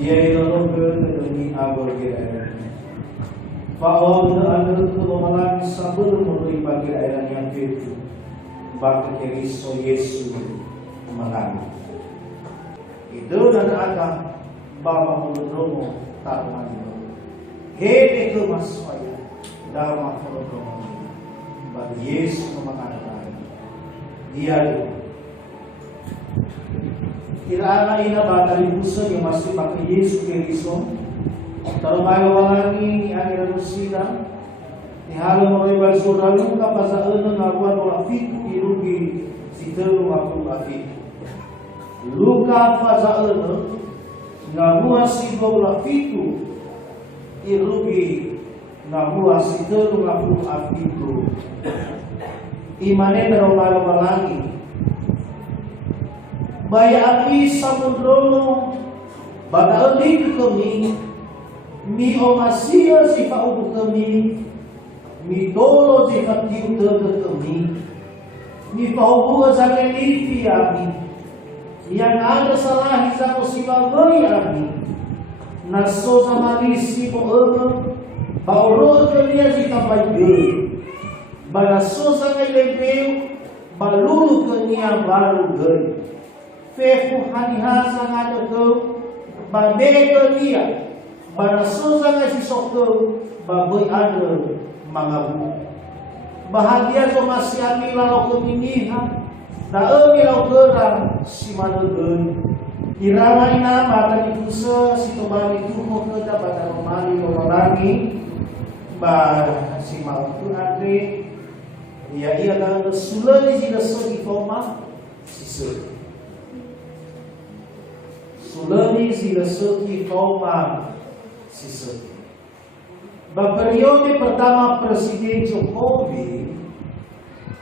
Ia ilologan demi abor kira. Bahwa anda itu memalaki sabun menurut bagi airan yang itu. Bagi Kristo Yesus memalaki. Itu dan akan bawa menurut taruhan itu. Hei itu masuknya dalam menurut bagi Yesus memalaki. Dia itu. Kira-kira ina batari busa yang masih pakai Yesus Kristo. Kalau mayo walangi ni ani rusida ni halo mo ibal suralu ka pasaan nga buwan wala fitu irugi si telu aku afi. Luka pasaan nga buwan si wala fitu irugi nga buwan si telu aku afi tu. Imane pero mayo walangi Baya api samudro Baka ulit kami Mi omasia si paubo kami Mi tolo si katiuta kami Mi paubo sa kanipi ami Yang ada salah sa ko si bagay ami Naso sa malisi mo Bauro kanya si kapayde Balaso sa kailebeo Balulu kanya baru gay Fefu hanihasa nga ko babeke dia barasosa nga si sokto baboy ada mga bu bahagia so masih amilaw ko niniha dae milaw ko si manodoy irama ina mata di pusa si tumani tuho ko dapat romani romangi ba si mautu andre ia na sulani si naso di forma si sur Sulani sila suki toma si suki. Periode pertama Presiden Jokowi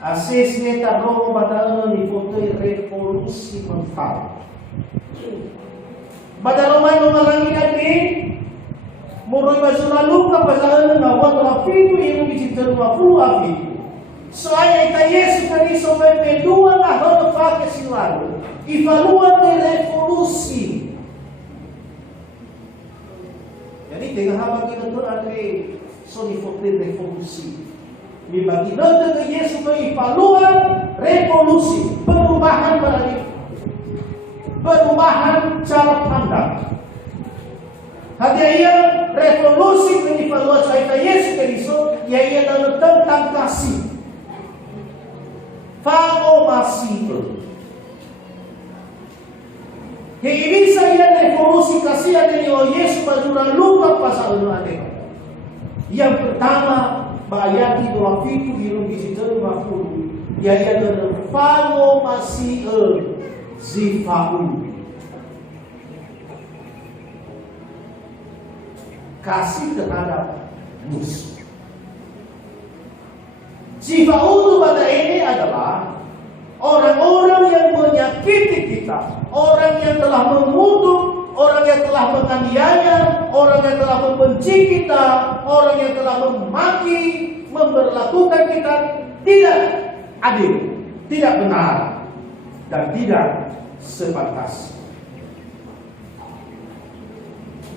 asesnya taruh pada ni foto revolusi mental. Pada rumah orang ini muroi basulalu kapasal ngawan rafiku yang dicintai 20 api. Soalnya ita Yesus tadi sampai medua lah hal pakai silalu. Ivaluan de revolusi. Jadi dengan haba kita tu ada so difoto revolusi. Ni bagi nanti ke Yesus tu ivaluan revolusi, perubahan paradigma, perubahan cara pandang. Hadiah revolusi pengivaluasi kita Yesus Kristus, ia dalam tentang kasih. Famo masih. Ini saya revolusi kasih ada di Yesus bajuran luka pasal ada. Yang pertama bayati doa fitu irungi situ makhluk. Ia ada famo masih zifau. Kasih terhadap musuh. Zifau itu pada ini adalah orang-orang yang menyakiti kita, orang yang telah mengutuk, orang yang telah menganiaya, orang yang telah membenci kita, orang yang telah memaki, memperlakukan kita tidak adil, tidak benar, dan tidak sepantas.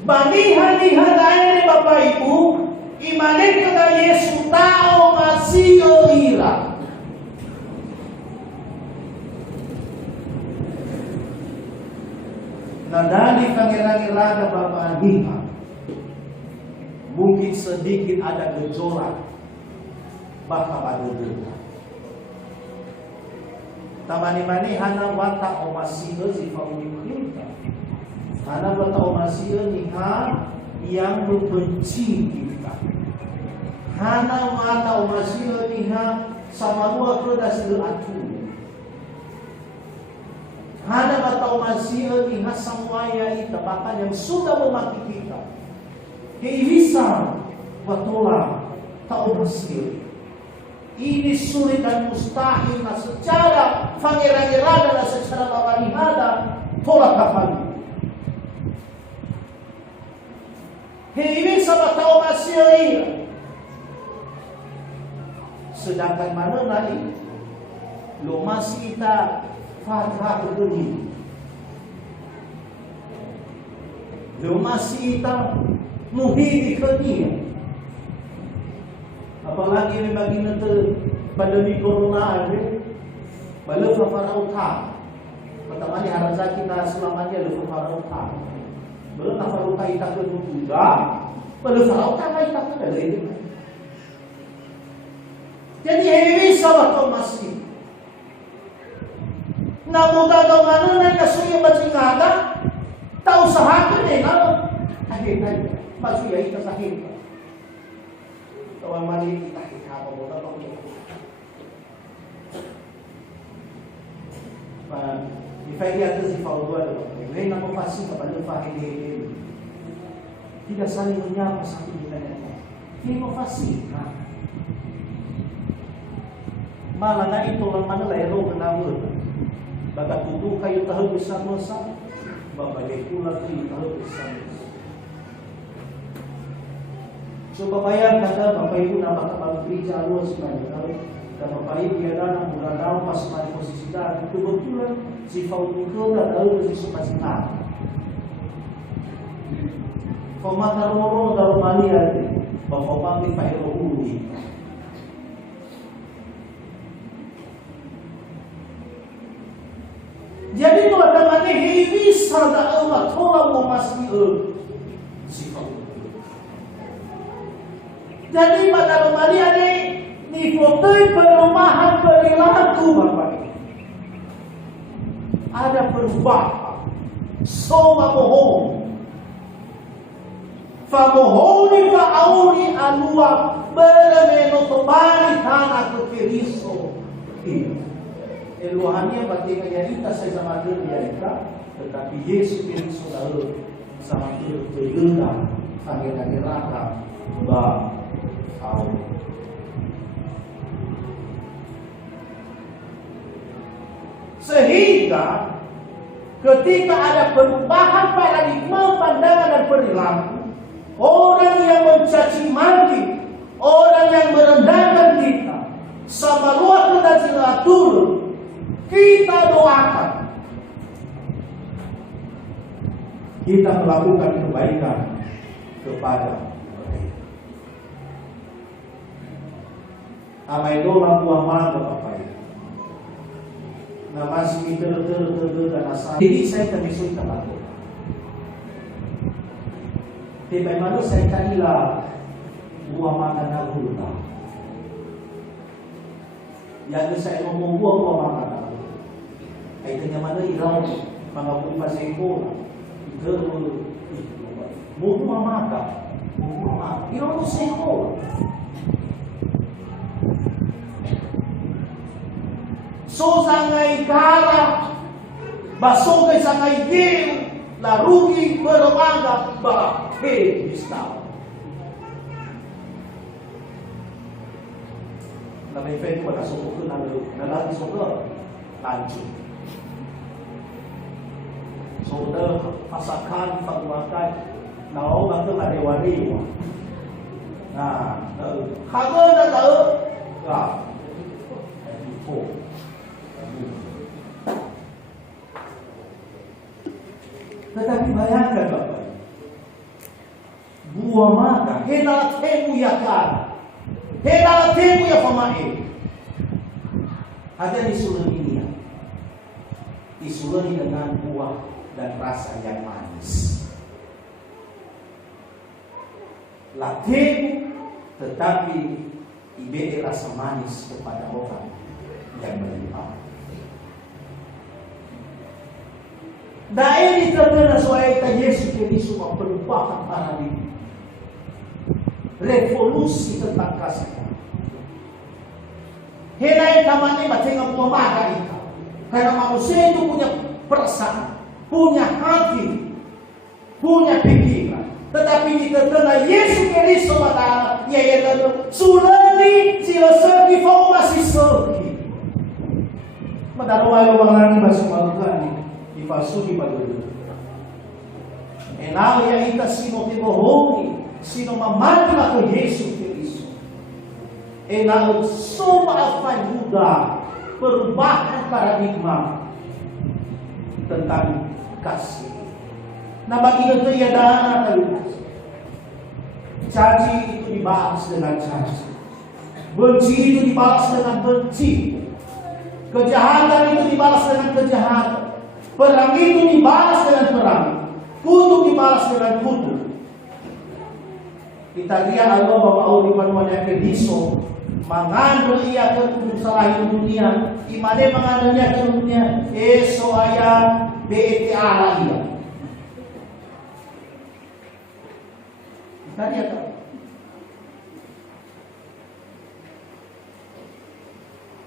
Banihan-nihan ini Bapak Ibu, imanin kepada Yesus tahu masih ira. Nah dari pangeran-pangeran Bapak Niha mungkin sedikit ada gejolak bakal ada dua. Tamani-mani hana wata omasiyo si paulikulita. Hana wata omasiyo niha yang membenci kita. Hana wata omasiyo niha sama dua kedas atu. Hana atau masih lihat semuanya itu bahkan yang sudah memaki kita. Bisa betulah tahu masih. Ini sulit dan mustahil nah secara pangeran-pangeran dan secara bawanihada tolak kapal. Ini sama tahu masih. Sedangkan mana lagi? Lo masih kita Fatah begini. masih kita muhidi ke dia. Apalagi bagi nanti pandemi corona ada, balu farau ta. Pertama ni harga kita selamanya lu farau ta. Balu farau ta kita ke juga, balu farau ta kita ke dari. Jadi ini sahabat masih. Namun kalau mana nak kasuya bacingada, tahu sahaja ni nak akhirnya masuk ya kita sakit. Kawan mari kita apa bola kau ni. Ifai dia tu sifat dua tu. Ini nama pasti kepada faham ini. Tidak saling menyapa satu dengan yang lain. Ini pasti. Malah na itu orang mana lah yang benar. Baga tutu kayu tahu bersama-sama. Babalik pula kayu tahu bersama-sama. So bapak kata bapak ibu nak bakal gereja luas sebenarnya. Dan bapak ibu dia dah mula tahu pas mari posisi dah itu betul sifat itu dah tahu sifat masing-masing. Pemata loro dalam malia bapak panggil Pak Uli. Jadi tu ada mana heavy sarda Allah tolong memasi sifat. Jadi pada lemari ni foto perumahan perilaku bapak. Ada perubahan. Soma mohon. Famohoni faauni alua berameno tobali tanah ke kiriso. Eluhannya batingan kita saya sama dia kita, tetapi Yesus Kristus lalu sama dia bergerak akhir-akhir rata tahu. Sehingga ketika ada perubahan paradigma pandangan dan perilaku, orang yang mencaci maki, orang yang merendahkan kita, sama luar dan silaturahmi kita doakan, kita melakukan kebaikan kepada mereka. Amai doa buah mana bapak ini. Nama si ter dan asal. Jadi saya termisui tempat doa. Tiba mana saya carilah buah makan aku tak. Yang saya ngomong buah makan. Ay kanya mana ilaw mga bumpasay ko ito mo mamaka ilaw mo say ko so sangay kara basogay sangay gil larugi bermaga ba bistaw na may friend ko nakasukot na nalagi sukot lanjut. Saudara pasakan pagwakan nao bang tu ada wariwa. Nah, kago na tahu ya. Tetapi bayangkan Bapak, buah maka hendak temu ya kan, hendak temu ya pemain. Ada di surga ini ya, disulani dengan buah dan rasa yang manis. Latin tetapi iberi rasa manis kepada orang yang menerima. Daerah terkena suara Yesus Kristus perubahan paradigma, revolusi tentang kasih. Helai kamane macam buah maga itu, karena manusia itu punya perasaan, punya hati, punya pikiran. Tetapi diterkena Yesus Kristus mata, yaitu sulani silasaki fau masih seki. Madarawai orang masih malukan di pasudi baru. Enal yang kita sino tibohongi, sino mamati na ko Yesus Kristus. Enal sumaafan juga perubahan paradigma tentang kasih. Na bagi kita ia dana terlunas. Caci itu dibalas dengan caci. Benci itu dibalas dengan benci. Kejahatan itu dibalas dengan kejahatan. Perang itu dibalas dengan perang. Kutuk dibalas dengan kutuk. Kita lihat Allah bahwa Allah panuan yang diso mengandung ia ke salahin dunia. Imane mengandung ia ke dunia. Eso ayat BTA lagi. Kita lihat.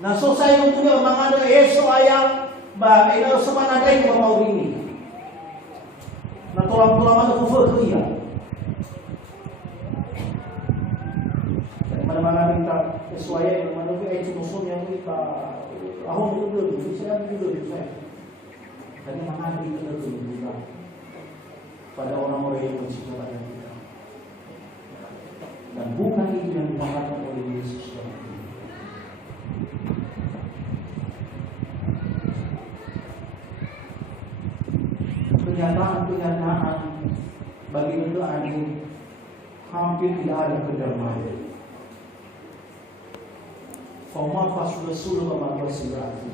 Nah, selesai untuk dia mengandung eso ayat bah ina semana dai ko mau ini. Na tulang-tulang ada kufur ke iya. Mana-mana minta sesuai dengan mana itu musuh yang kita ahong itu saya itu saya. Dan mana kita itu juga pada orang-orang yang menciptakan kita. Dan bukan itu yang dimakan oleh Yesus. Pernyataan bagi negara ini hampir tidak ada kedamaian. Formal sudah membuat silasi.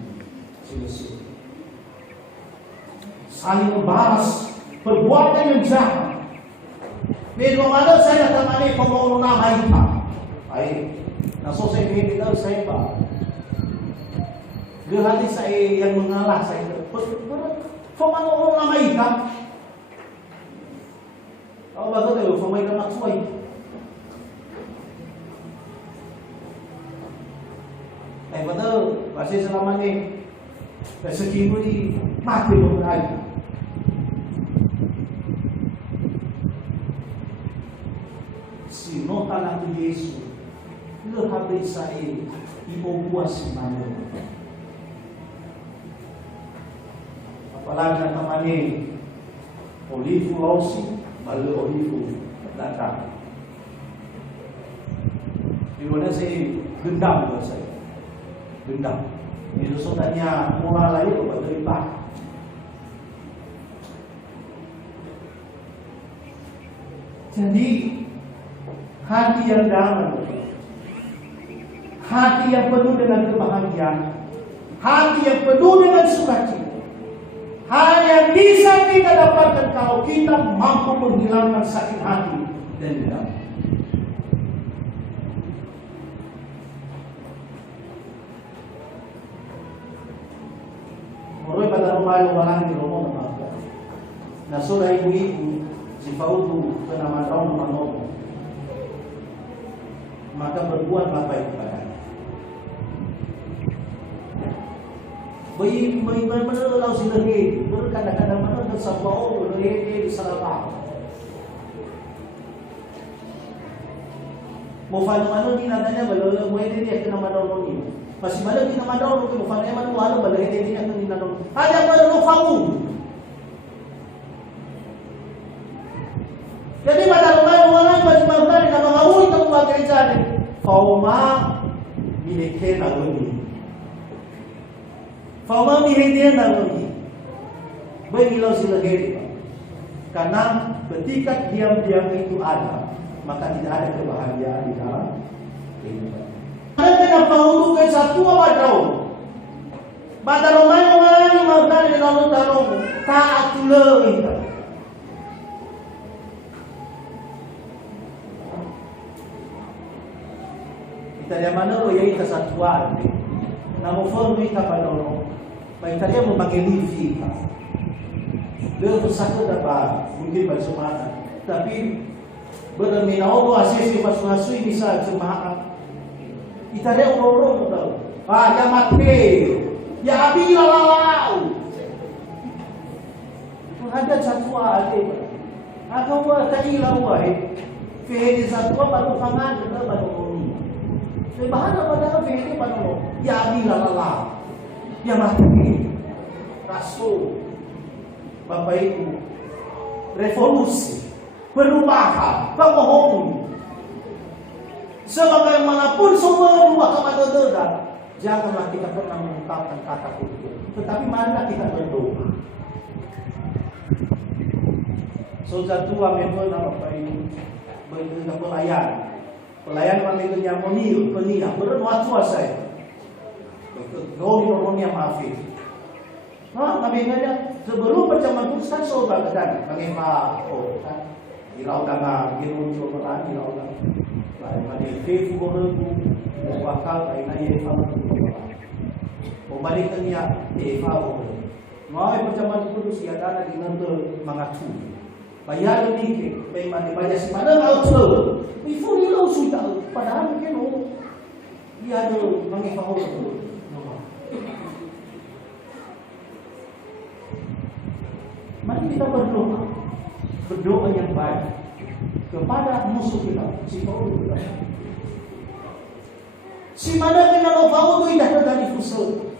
Saling membalas perbuatan yang jahat. Medyo mana saya temani pemulung nama itu. Baik. Nah, selesai kita saya pak. Gehati saya yang mengalah saya. Pemulung nama itu. Kalau bagus tu, pemain nama suai. Betul, masih selama ni rezeki ni mati berlari. Si nota na Yesus, lo habis saya ibu buah si mana. Apalagi nak temani olive losi, balu olive datang. Di mana saya gendam buat saya. Dendam. Ini sebenarnya moral lain buat terlibat. Jadi hati yang damai, hati yang penuh dengan kebahagiaan, hati yang penuh dengan sukacita, hanya bisa kita dapatkan kalau kita mampu menghilangkan sakit hati dan dendam. Pada rumah orang di rumah apa? Nah, sudah ibu-ibu si Paudu ke nama tahun Manopo, maka berbuat baik kepadanya. Bayi mana lau si lagi, kadang-kadang mana bersabau lagi di Sarabah. Mau mana ni nadanya belum mau ini dia kena madau ni. Masih mana kita madau lu kena fanya mana walau balai dia kena nadau. Ada perlu kamu. Jadi pada rumah-rumah bagi makan dengan mengawui tempat gereja ni. Fauma miliki naluni. Fauma miliki naluni. Bagilah sila geri. Karena ketika diam-diam itu ada, maka tidak ada kebahagiaan di dalam kehidupan. Ada kenapa untuk ke satu apa tahu? Pada rumah-rumah ni makan dengan lalu taruh tak tulur itu. Kita yang mana lo yang kita satuan, namun form kita pada orang. Baik tadi yang memakai livi, dia bersatu dapat mungkin bersemangat, tapi berminat Allah asisi masuk-masuk bisa semangat. Kita dia orang-orang tahu. Yang mati, ya abila lalau. Ada satu ada. Aku buat tadi lawa. Fihdi satu baru pangan kita baru ini. Sebahana pada fihdi baru. Ya abila lalau. Ya mati. Rasul. Bapak Ibu. Revolusi. Perubahan. Pemohon. Sebagaimanapun semua dua kepada deda, janganlah kita pernah mengungkapkan kata itu. Tetapi marilah kita berdoa. So tua member na papai berita pelayan. Pelayan kami kerja monil, penia, berenwatu saya. Gol orangnya maafin. Nah, kami nganya sebelum perjamuan itu kan soal badan, kami oh kan. Irau dana, irau coba irau dana. Lain mana faith goreng, wakal lain aja faham. Balik kerja faham. Nah, perjamuan itu si ada di nanti mengatu. Bayar lebih, bayar bayar si mana laut tu. Before you laut sudah, padahal mungkin dia ada mengefaham tu. Mari kita berdoa yang baik kepada musuh kita, si Paulus. Si mana kita tahu tu tidak ada fusul.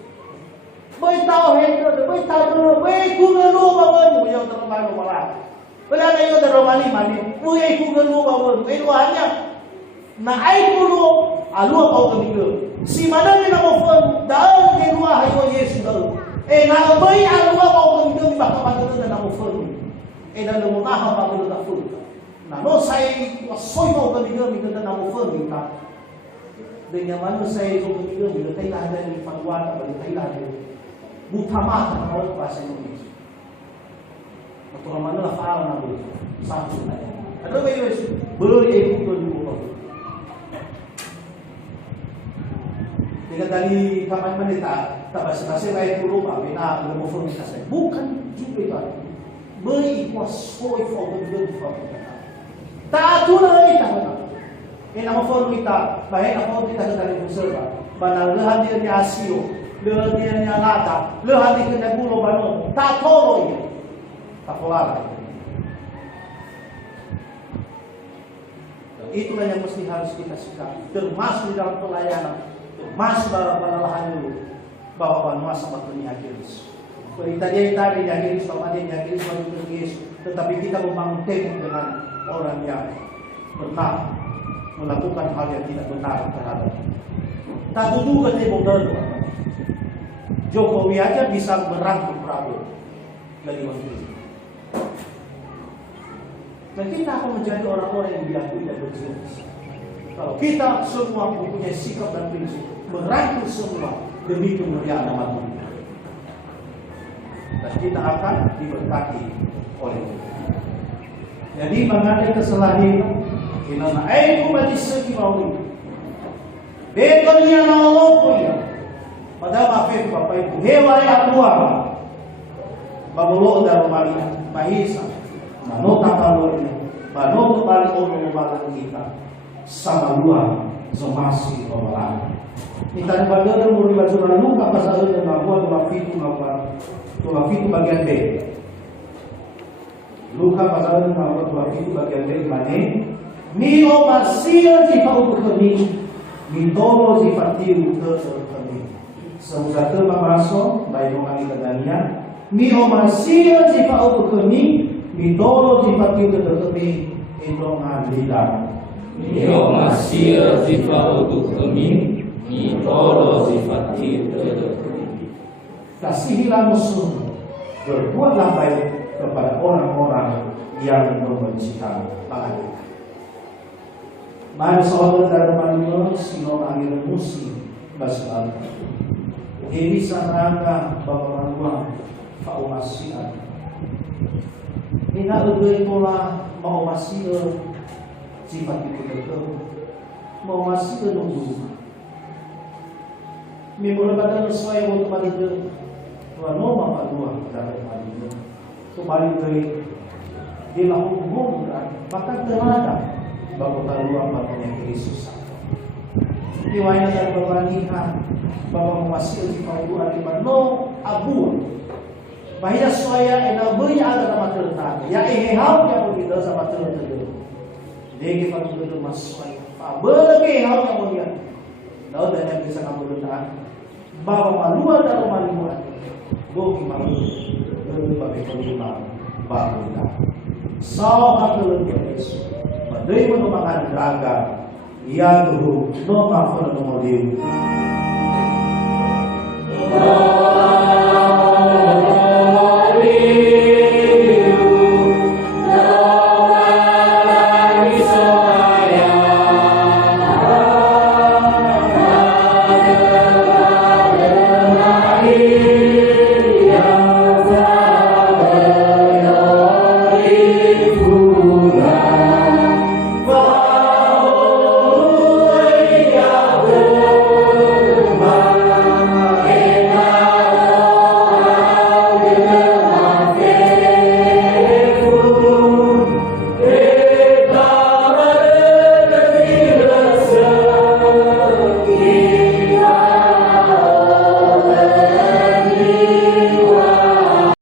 Baik tahu hendak, baik tahu, baik kugelu bawa yang terlalu malah. Wala na yun na mali. Uy, kung gano'n ba? Uy, hanya na ay kulo, aluwa pa kami ko. Si manang na mo fun, dahil kinuha hayo Yesu daw. Nakabay aluwa pa kami ko, baka maganda na mo fun. Nalumunahan pa kami na fun. No, say, wasoy pa kami ko, maganda na mo fun. Dengan mana saya kami ko, maganda na ni pagwata, maganda na butamata na ako pa sa Indonesia. Atau mana faal nabi satu saja. Ada bayi beri ikut dulu. Dengan tadi kapan menita, tak basa-basi baik dulu pak. Bina belum formasi. Bukan juga itu. Beri kuasoi forward forward. Tak tu lagi tak benar. Ini nama formita. Baik apa kita dari usaha. Banal lehan dia ni asio, lehan dia ni lada, lehan dia kena bulu bano. Tak tahu ini. Keluar. Itulah yang mesti harus kita sikapi, termasuk di dalam pelayanan, termasuk dalam penalahan dulu bahwa masa waktunya Yesus. Berita dia tadi Yesus sama dia Yesus sama Yesus, tetapi kita membangun tembok dengan orang yang pernah melakukan hal yang tidak benar terhadap. Tak tuduh ke tembok dulu. Jokowi aja bisa merangkul Prabowo dari waktu. Dan kita akan menjadi orang-orang yang diakui dan berjenis. Kalau kita semua mempunyai sikap dan prinsip, merangkul semua demi kemuliaan nama Tuhan. Dan kita akan diberkati oleh Tuhan. Jadi mengenai kesalahan kita naik kembali segi bawah. Bekalnya Allah punya. Pada maafin Bapak Ibu, hewan yang luar. Bamulo dalam Maria, Mahisa. Manota kalau ini, manota balik orang balang kita, sama luar, semasi orang. Kita dibagian muri bacaan luka pasal itu ngabuat dua fitu bagian B. Luka pasal itu ngabuat dua fitu bagian B mana? Mio masia jika ukemi, mitolo jika tiu terkemi. Semoga termasuk baik orang kedanian. Mio masia jika ukemi. Mitolo sifatnya tetapi indongan lidah. Mio masih sifat untuk kami. Mitolo sifatnya tetapi. Kasihilah musuh, berbuatlah baik kepada orang-orang yang membenci kamu. Mari saudara dalam manusia sino angin musim basal. Ini sangat bapak gua faumasian. Ina udah pola mau masih sifat itu mau masih nunggu. Mimpi pada sesuai untuk pada itu, tuan nama dua dapat pada itu. Kembali dari dia lakukan maka terada bahwa keluar matanya Yesus. Riwayat dari berbandingkan bahwa masih sifat itu ada no abu. Bahaya soya ena beri ada sama tertanya. Ya hal yang berbeda sama tertanya. Dia kita berbeda mas soya. Berlebih hal yang berbeda. Lalu dan yang bisa kamu dengar. Bawa maluan dan maluan. Boki malu. Lebih bagai kelima. Baru kita. Sahabat lebih Yesus. Badai menumakan draga. Ia tuh no maafkan nomor dia.